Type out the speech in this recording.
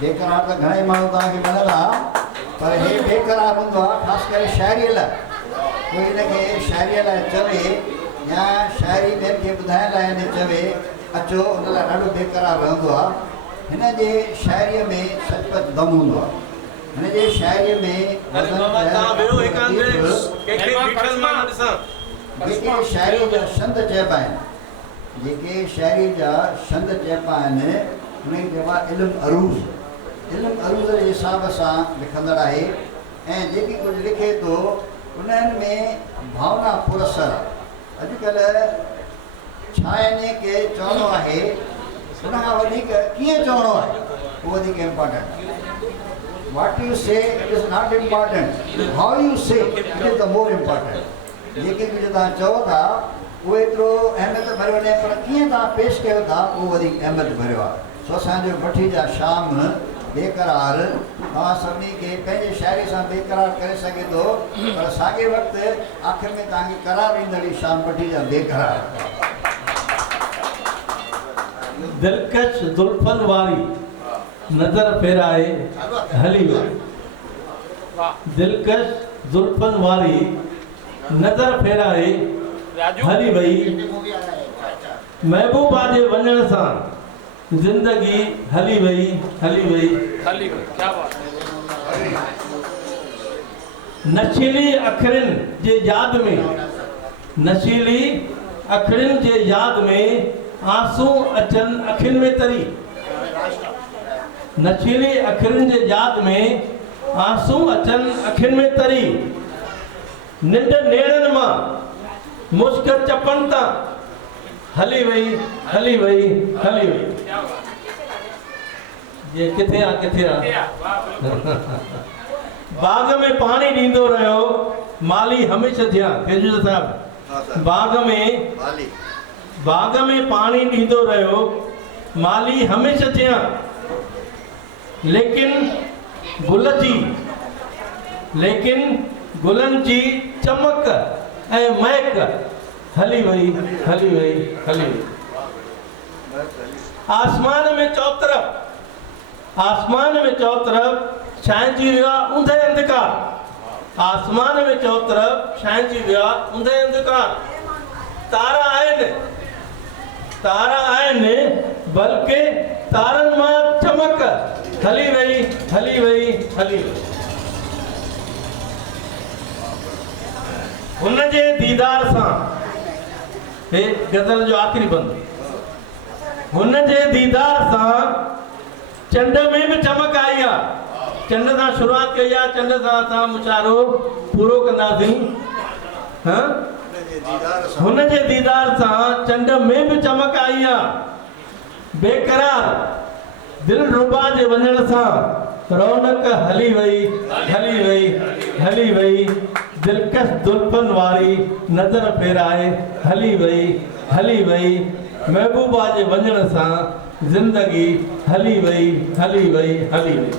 बेकरार तो घणे माण्हू तव्हांखे मिलंदा, पर हे बेकरार हूंदो आहे ख़ासि करे शाइरीअ लाइ। कोई हिनखे शाइरीअ लाइ चवे या शाइरी ॿियनि खे ॿुधाइण लाइ हिन चवे अचो, उन लाइ ॾाढो बेकरार रहंदो आहे। हिन जे शाइरीअ में सचपच दम हूंदो आहे। हिन जे शाइरीअ में जेके शाइरी जा छंद चइबा आहिनि, जेके शाइरी जा छंद चइबा आहिनि, उनखे चइबो आहे इल्मु अरूज़। इल्मु अरूज़ जे हिसाब सां लिखंदड़ आहे ऐं जेकी कुझु लिखे थो उन्हनि में भावना पुरसर आहे। अॼुकल्ह छा यानी के चवणो आहे उन खां वधीक कीअं चवणो आहे उहो वधीक इम्पॉर्टेंट आहे। What you say it is not important. How you say it is the more important. जेके कुझु तव्हां चओ था उहो एतिरो अहमियत भरियो वञे, पर कीअं तव्हां पेश कयो था उहो वधीक अहमियत भरियो आहे। सो असांजो भठी जा शाम बेकरार तव्हां सभिनी खे पंहिंजे शाइरी सां बेकरार करे सघे थो, पर साॻे वक़्तु आख़िर में तव्हांखे करार ॾींदड़ी शाम भठी जा बेकरार। दिलकश जुल्फन वारी नजर फेराए हली वई। दिलकश जुल्फन वारी नजर फेराए हली वई। महबूबा जे वञण सां जिंदगी हली वई, हली वई, हली वई। क्या बात है। नशीली अखरनि जे याद में, नशीली अखरनि जे याद में आंसू अचनि अखियुनि में तरी। नशीली अखरनि जे याद में आंसू अचनि अखियुनि में तरी। निंड नेड़नि मां मुश्क चपनि तां हली वई, हली वई, हली वई। ये किथे आ, किथे आ? बाग में पानी ॾींदो रहियो माली हमेशा थिया। केजरीवाल साहब, बाग में पानी ॾींदो रहियो माली हमेशा थिया, लेकिन गुलनि जी चमक ऐं महक हली वई, हली वई, हली वई। आसमान में चौतरफ छांइजी विया ऊंधे अंधकार। आसमान में चौतरफ छांइजी विया ऊंधे अंधकार। तारा आहिनि बल्कि तारनि मां चमक हली वई, हली वई, हली वई। हुन जे दीदार सां, हे गज़ल जो आख़िरी बंद, हुन जे दीदार सां चंड में भी चमक आई आहे। चंड सां शुरूआत कई आहे, चंड सां असां मुशारो पूरो कंदासीं। हुन जे दीदार सां चंड में भी चमक आई आहे। बेकरार दिल रुबा जे वञण सां रौनक हली वई, हली वई, हली वई। दिलकश जुल्फन वारी नजर फेराए हली वई, हली वई। महबूबा जे वञण सां जिंदगी हली वई, हली वई, हली वई।